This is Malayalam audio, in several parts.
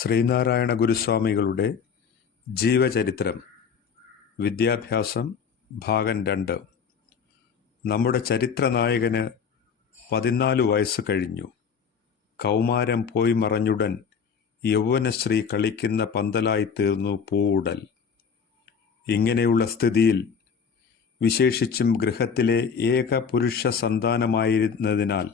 ശ്രീനാരായണ ഗുരുസ്വാമികളുടെ ജീവചരിത്രം. വിദ്യാഭ്യാസം ഭാഗം രണ്ട്. നമ്മുടെ ചരിത്രനായകന് പതിനാല് വയസ്സ് കഴിഞ്ഞു. കൗമാരം പോയി മറഞ്ഞുടൻ യൗവനശ്രീ കളിക്കുന്ന പന്തലായി തീർന്നു പൂവുടൽ. ഇങ്ങനെയുള്ള സ്ഥിതിയിൽ വിശേഷിച്ചും ഗൃഹത്തിലെ ഏക പുരുഷ സന്താനമായിരുന്നതിനാൽ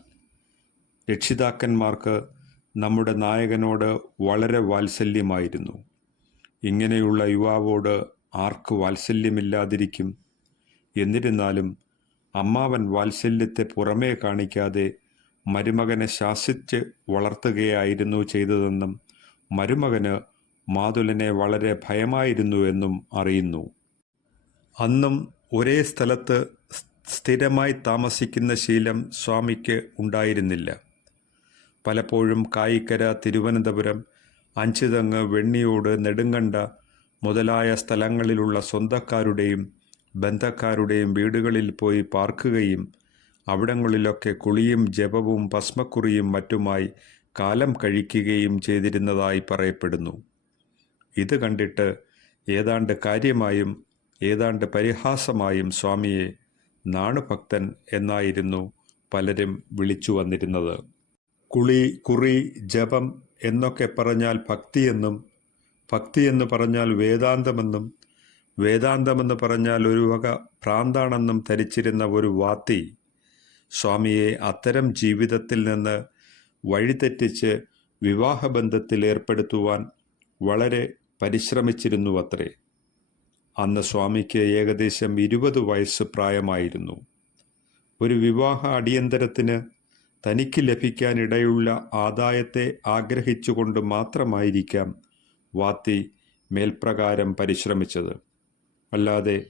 രക്ഷിതാക്കന്മാർക്ക് നമ്മുടെ നായകനോട് വളരെ വാത്സല്യമായിരുന്നു. ഇങ്ങനെയുള്ള യുവാവോട് ആർക്ക് വാത്സല്യമില്ലാതിരിക്കും? എന്നിരുന്നാലും അമ്മാവൻ വാത്സല്യത്തെ പുറമേ കാണിക്കാതെ മരുമകനെ ശാസിച്ച് വളർത്തുകയായിരുന്നു ചെയ്തതെന്നും മരുമകന് മാതുലനെ വളരെ ഭയമായിരുന്നുവെന്നും അറിയുന്നു. അന്നും ഒരേ സ്ഥലത്ത് സ്ഥിരമായി താമസിക്കുന്ന ശീലം സ്വാമിക്ക് ഉണ്ടായിരുന്നില്ല. പലപ്പോഴും കായിക്കര തിരുവനന്തപുരം അഞ്ചുതങ്ങ് വെണ്ണിയോട് നെടുങ്കണ്ട മുതലായ സ്ഥലങ്ങളിലുള്ള സ്വന്തക്കാരുടെയും ബന്ധക്കാരുടെയും വീടുകളിൽ പോയി പാർക്കുകയും അവിടങ്ങളിലൊക്കെ കുളിയും ജപവും ഭസ്മക്കുറിയും മറ്റുമായി കാലം കഴിക്കുകയും ചെയ്തിരുന്നതായി പറയപ്പെടുന്നു. ഇത് കണ്ടിട്ട് ഏതാണ്ട് കാര്യമായും ഏതാണ്ട് പരിഹാസമായും സ്വാമിയെ നാണുഭക്തൻ എന്നായിരുന്നു പലരും വിളിച്ചു വന്നിരുന്നത്. കുളി കുറി ജപം എന്നൊക്കെ പറഞ്ഞാൽ ഭക്തിയെന്നും ഭക്തിയെന്ന് പറഞ്ഞാൽ വേദാന്തമെന്നും വേദാന്തമെന്ന് പറഞ്ഞാൽ ഒരു വക ഭ്രാന്താണെന്നും ധരിച്ചിരുന്ന ഒരു വാത്തി സ്വാമിയെ അത്തരം ജീവിതത്തിൽ നിന്ന് വഴിതെറ്റിച്ച് വിവാഹബന്ധത്തിൽ ഏർപ്പെടുത്തുവാൻ വളരെ പരിശ്രമിച്ചിരുന്നു അത്രേ അന്ന് സ്വാമിക്ക് ഏകദേശം ഇരുപത് വയസ്സ് പ്രായമായിരുന്നു. ഒരു വിവാഹ അടിയന്തരത്തിന് തനിക്ക് ലഭിക്കാനിടയുള്ള ആദായത്തെ ആഗ്രഹിച്ചുകൊണ്ട് മാത്രമായിരിക്കാം വാത്തി മേൽപ്രകാരം പരിശ്രമിച്ചത്. അല്ലാതെ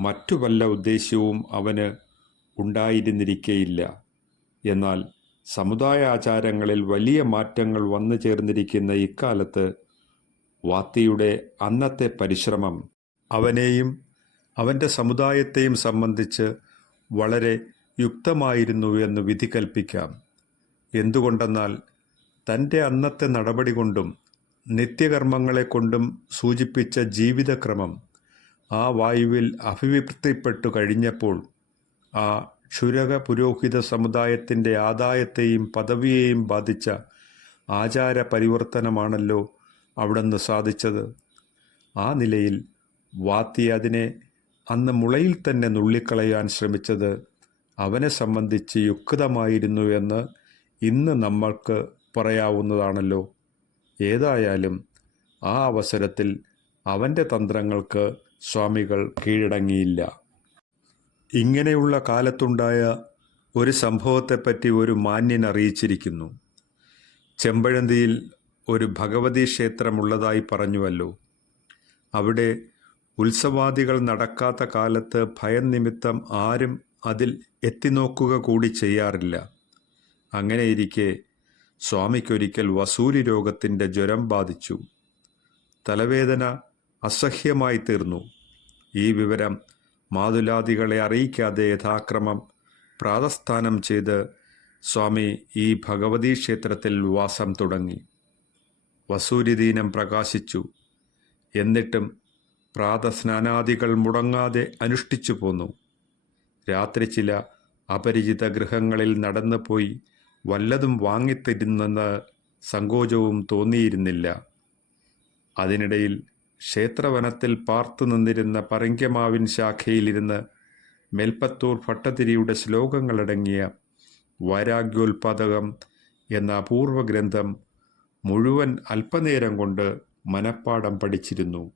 മറ്റു വല്ല ഉദ്ദേശ്യവും അവന് ഉണ്ടായിരുന്നിരിക്കയില്ല. എന്നാൽ സമുദായ ആചാരങ്ങളിൽ വലിയ മാറ്റങ്ങൾ വന്നു ചേർന്നിരിക്കുന്ന ഇക്കാലത്ത് വാത്തിയുടെ അന്നത്തെ പരിശ്രമം അവനെയും അവന്റെ സമുദായത്തെയും സംബന്ധിച്ച് വളരെ യുക്തമായിരുന്നു എന്ന് വിധി കൽപ്പിക്കാം. എന്തുകൊണ്ടെന്നാൽ തന്റെ അന്നത്തെ നടപടി കൊണ്ടും നിത്യകർമ്മങ്ങളെ കൊണ്ടും സൂചിപ്പിച്ച ജീവിതക്രമം ആ വായുവിൽ അഭിവൃദ്ധിപ്പെട്ടു കഴിഞ്ഞപ്പോൾ ആ ക്ഷുരക പുരോഹിത സമുദായത്തിന്റെ ആദായത്തെയും പദവിയെയും ബാധിച്ച ആചാര പരിവർത്തനമാണല്ലോ അവിടുന്ന് സാധിച്ചത്. ആ നിലയിൽ വാത്തി അതിനെ അന്ന് മുളയിൽ തന്നെ നുള്ളിക്കളയാൻ ശ്രമിച്ചത് അവനെ സംബന്ധിച്ച് യുക്തമായിരുന്നു എന്ന് ഇന്ന് നമ്മൾക്ക് പറയാവുന്നതാണല്ലോ. ഏതായാലും ആ അവസരത്തിൽ അവന്റെ തന്ത്രങ്ങൾക്ക് സ്വാമികൾ കീഴടങ്ങിയില്ല. ഇങ്ങനെയുള്ള കാലത്തുണ്ടായ ഒരു സംഭവത്തെപ്പറ്റി ഒരു മാന്യൻ അറിയിച്ചിരിക്കുന്നു. ചെമ്പഴന്തിയിൽ ഒരു ഭഗവതി ക്ഷേത്രമുള്ളതായി പറഞ്ഞുവല്ലോ. അവിടെ ഉത്സവാദികൾ നടക്കാത്ത കാലത്ത് ഭയം നിമിത്തം ആരും അതിൽ എത്തിനോക്കുക കൂടി ചെയ്യാറില്ല. അങ്ങനെയിരിക്കെ സ്വാമിക്കൊരിക്കൽ വസൂരി രോഗത്തിന്റെ ജ്വരം ബാധിച്ചു. തലവേദന അസഹ്യമായി തീർന്നു. ഈ വിവരം മാതുലാദികളെ അറിയിക്കാതെ യഥാക്രമം പ്രാതസ്ഥാനം ചെയ്ത് സ്വാമി ഈ ഭഗവതീ ക്ഷേത്രത്തിൽ വാസം തുടങ്ങി. വസൂരിദീനം പ്രകാശിച്ചു. എന്നിട്ടും പ്രാതസ്നാനാദികൾ മുടങ്ങാതെ അനുഷ്ഠിച്ചു പോന്നു. രാത്രി ചില അപരിചിത ഗൃഹങ്ങളിൽ നടന്നു പോയി വല്ലതും വാങ്ങിത്തരുന്നെന്ന് സങ്കോചവും തോന്നിയിരുന്നില്ല. അതിനിടയിൽ ക്ഷേത്രവനത്തിൽ പാർത്തു നിന്നിരുന്ന പറങ്കമാവിൻ ശാഖയിലിരുന്ന് മേൽപ്പത്തൂർ ഭട്ടതിരിയുടെ ശ്ലോകങ്ങളടങ്ങിയ വൈരാഗ്യോൽപാദകം എന്ന അപൂർവ ഗ്രന്ഥം മുഴുവൻ അല്പനേരം കൊണ്ട് മനപ്പാടം പഠിച്ചിരുന്നു.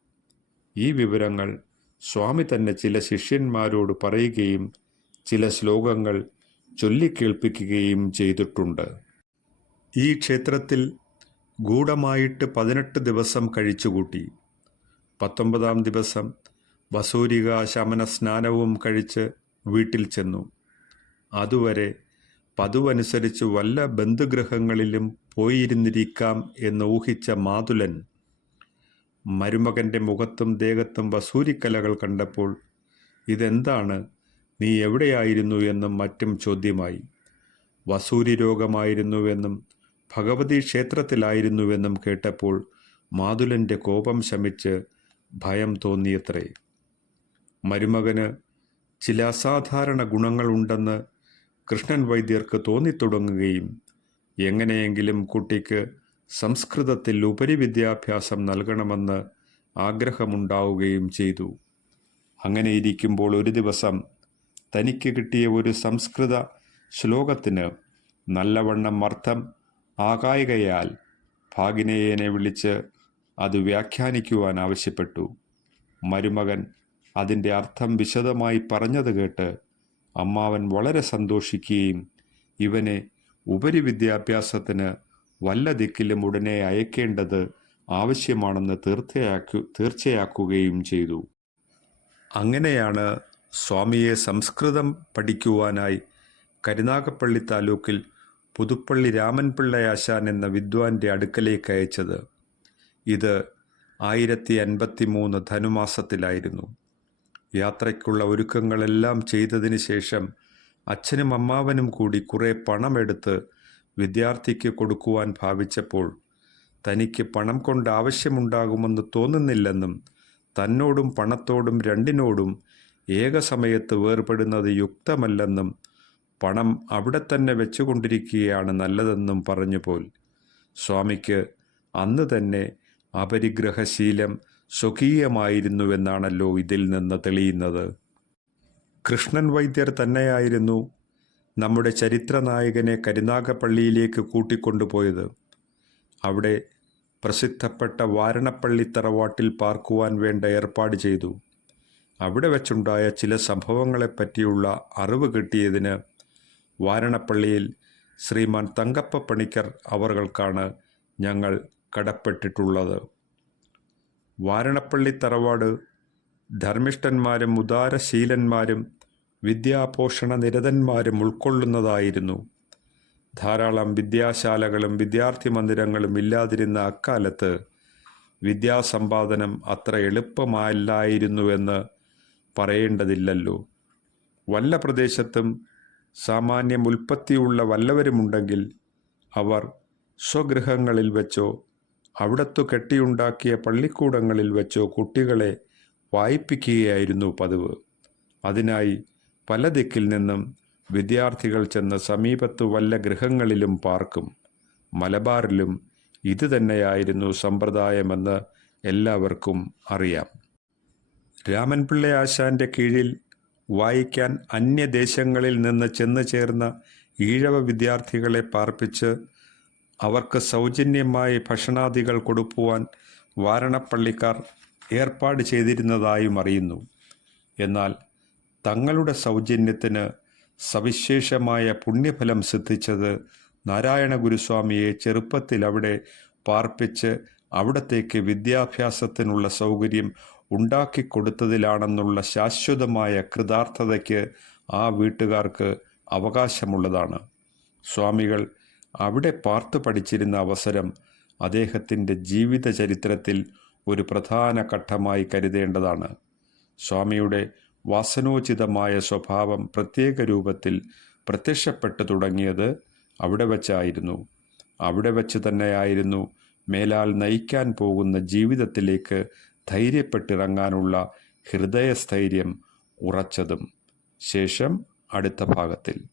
ഈ വിവരങ്ങൾ സ്വാമി തന്നെ ചില ശിഷ്യന്മാരോട് പറയുകയും ചില ശ്ലോകങ്ങൾ ചൊല്ലിക്കേൾപ്പിക്കുകയും ചെയ്തിട്ടുണ്ട്. ഈ ക്ഷേത്രത്തിൽ ഗൂഢമായിട്ട് പതിനെട്ട് ദിവസം കഴിച്ചുകൂട്ടി. പത്തൊമ്പതാം ദിവസം വസൂരിക ശമന സ്നാനവും കഴിച്ച് വീട്ടിൽ ചെന്നു. അതുവരെ പതുവനുസരിച്ച് വല്ല ബന്ധുഗൃഹങ്ങളിലും പോയിരുന്നിരിക്കാം എന്ന് ഊഹിച്ച മാതുലൻ മരുമകന്റെ മുഖത്തും ദേഹത്തും വസൂരിക്കലകൾ കണ്ടപ്പോൾ ഇതെന്താണ് നീ എവിടെയായിരുന്നു എന്നും മറ്റും ചോദ്യമായി. വസൂരി രോഗമായിരുന്നുവെന്നും ഭഗവതി ക്ഷേത്രത്തിലായിരുന്നുവെന്നും കേട്ടപ്പോൾ മാതുലന്റെ കോപം ശമിച്ച് ഭയം തോന്നിയത്രേ. മരുമകന് ചില അസാധാരണ ഗുണങ്ങളുണ്ടെന്ന് കൃഷ്ണൻ വൈദ്യർക്ക് തോന്നിത്തുടങ്ങുകയും എങ്ങനെയെങ്കിലും കുട്ടിക്ക് സംസ്കൃതത്തിൽ ഉപരിവിദ്യാഭ്യാസം നൽകണമെന്ന് ആഗ്രഹമുണ്ടാവുകയും ചെയ്തു. അങ്ങനെയിരിക്കുമ്പോൾ ഒരു ദിവസം തനിക്ക് കിട്ടിയ ഒരു സംസ്കൃത ശ്ലോകത്തിന് നല്ലവണ്ണം അർത്ഥം ആകായികയാൽ ഭാഗിനേയനെ വിളിച്ച് അത് വ്യാഖ്യാനിക്കുവാൻ ആവശ്യപ്പെട്ടു. മരുമകൻ അതിന്റെ അർത്ഥം വിശദമായി പറഞ്ഞത് കേട്ട് അമ്മാവൻ വളരെ സന്തോഷിക്കുകയും ഇവനെ ഉപരി വിദ്യാഭ്യാസത്തിന് വല്ല ദിക്കിലും ഉടനെ അയക്കേണ്ടത് ആവശ്യമാണെന്ന് തീർച്ചയാക്കു തീർച്ചയാക്കുകയും ചെയ്തു. അങ്ങനെയാണ് സ്വാമിയെ സംസ്കൃതം പഠിക്കുവാനായി കരുനാഗപ്പള്ളി താലൂക്കിൽ പുതുപ്പള്ളി രാമൻപിള്ള ആശാൻ എന്ന വിദ്വാന്റെ അടുക്കലേക്ക് അയച്ചത്. ഇത് ആയിരത്തി അൻപത്തി മൂന്ന് ധനുമാസത്തിലായിരുന്നു. യാത്രയ്ക്കുള്ള ഒരുക്കങ്ങളെല്ലാം ചെയ്തതിന് ശേഷം അച്ഛനും അമ്മാവനും കൂടി കുറേ പണമെടുത്ത് വിദ്യാർത്ഥിക്ക് കൊടുക്കുവാൻ ഭാവിച്ചപ്പോൾ തനിക്ക് പണം കൊണ്ട് ആവശ്യമുണ്ടാകുമെന്ന് തോന്നുന്നില്ലെന്നും തന്നോടും പണത്തോടും രണ്ടിനോടും ഏകസമയത്ത് വേർപെടുന്നത് യുക്തമല്ലെന്നും പണം അവിടെ തന്നെ വെച്ചുകൊണ്ടിരിക്കുകയാണ് നല്ലതെന്നും പറഞ്ഞുപോൽ. സ്വാമിക്ക് അന്ന് തന്നെ അപരിഗ്രഹശീലം സ്വകീയമായിരുന്നുവെന്നാണല്ലോ ഇതിൽ നിന്ന് തെളിയുന്നത്. കൃഷ്ണൻ വൈദ്യർ തന്നെയായിരുന്നു നമ്മുടെ ചരിത്രനായകനെ കരുനാഗപ്പള്ളിയിലേക്ക് കൂട്ടിക്കൊണ്ടുപോയത്. അവിടെ പ്രസിദ്ധപ്പെട്ട വാരണപ്പള്ളി തറവാട്ടിൽ പാർക്കുവാൻ വേണ്ട ഏർപ്പാട് ചെയ്തു. അവിടെ വെച്ചുണ്ടായ ചില സംഭവങ്ങളെപ്പറ്റിയുള്ള അറിവ് കിട്ടിയതിന് വാരണപ്പള്ളിയിൽ ശ്രീമാൻ തങ്കപ്പ പണിക്കർ അവർകൾക്കാണ് ഞങ്ങൾ കടപ്പെട്ടിട്ടുള്ളത്. വാരണപ്പള്ളി തറവാട് ധർമ്മിഷ്ഠന്മാരും ഉദാരശീലന്മാരും വിദ്യാപോഷണ നിരതന്മാരും ഉൾക്കൊള്ളുന്നതായിരുന്നു. ധാരാളം വിദ്യാശാലകളും വിദ്യാർത്ഥി മന്ദിരങ്ങളും ഇല്ലാതിരുന്ന അക്കാലത്ത് വിദ്യാസമ്പാദനം അത്ര എളുപ്പമല്ലായിരുന്നുവെന്ന് പറയേണ്ടതില്ലല്ലോ. വല്ല പ്രദേശത്തും സാമാന്യം ഉൽപ്പത്തിയുള്ള വല്ലവരുമുണ്ടെങ്കിൽ അവർ സ്വഗൃഹങ്ങളിൽ വെച്ചോ അവിടത്തു കെട്ടിയുണ്ടാക്കിയ പള്ളിക്കൂടങ്ങളിൽ വെച്ചോ കുട്ടികളെ വായിപ്പിക്കുകയായിരുന്നു പതിവ്. അതിനായി പല ദിക്കിൽ നിന്നും വിദ്യാർത്ഥികൾ ചെന്ന് സമീപത്തു വല്ല ഗൃഹങ്ങളിലും പാർക്കും. മലബാറിലും ഇതുതന്നെയായിരുന്നു സമ്പ്രദായമെന്ന് എല്ലാവർക്കും അറിയാം. രാമൻപിള്ള ആശാന്റെ കീഴിൽ വായിക്കാൻ അന്യദേശങ്ങളിൽ നിന്ന് ചെന്ന് ചേർന്ന ഈഴവ വിദ്യാർത്ഥികളെ പാർപ്പിച്ച് അവർക്ക് സൗജന്യമായി ഭക്ഷണാദികൾ കൊടുക്കുവാൻ വാരണപ്പള്ളിക്കാർ ഏർപ്പാട് ചെയ്തിരുന്നതായും അറിയുന്നു. എന്നാൽ തങ്ങളുടെ സൗജന്യത്തിന് സവിശേഷമായ പുണ്യഫലം സിദ്ധിച്ചത് നാരായണ ഗുരുസ്വാമിയെ ചെറുപ്പത്തിൽ അവിടെ പാർപ്പിച്ച് അവിടത്തേക്ക് വിദ്യാഭ്യാസത്തിനുള്ള സൗകര്യം ഉണ്ടാക്കിക്കൊടുത്തതിലാണെന്നുള്ള ശാശ്വതമായ കൃതാർത്ഥതയ്ക്ക് ആ വീട്ടുകാർക്ക് അവകാശമുള്ളതാണ്. സ്വാമികൾ അവിടെ പാർത്തു പഠിച്ചിരുന്ന അവസരം അദ്ദേഹത്തിന്റെ ജീവിത ചരിത്രത്തിൽ ഒരു പ്രധാന ഘട്ടമായി കരുതേണ്ടതാണ്. സ്വാമിയുടെ വാസനോചിതമായ സ്വഭാവം പ്രത്യേക രൂപത്തിൽ പ്രത്യക്ഷപ്പെട്ടു തുടങ്ങിയത് അവിടെ വച്ചായിരുന്നു. അവിടെ വച്ച് തന്നെയായിരുന്നു മേലാൽ നയിക്കാൻ പോകുന്ന ജീവിതത്തിലേക്ക് ധൈര്യപ്പെട്ടിറങ്ങാനുള്ള ഹൃദയസ്ഥൈര്യം ഉറച്ചതും. ശേഷം അടുത്ത ഭാഗത്തിൽ.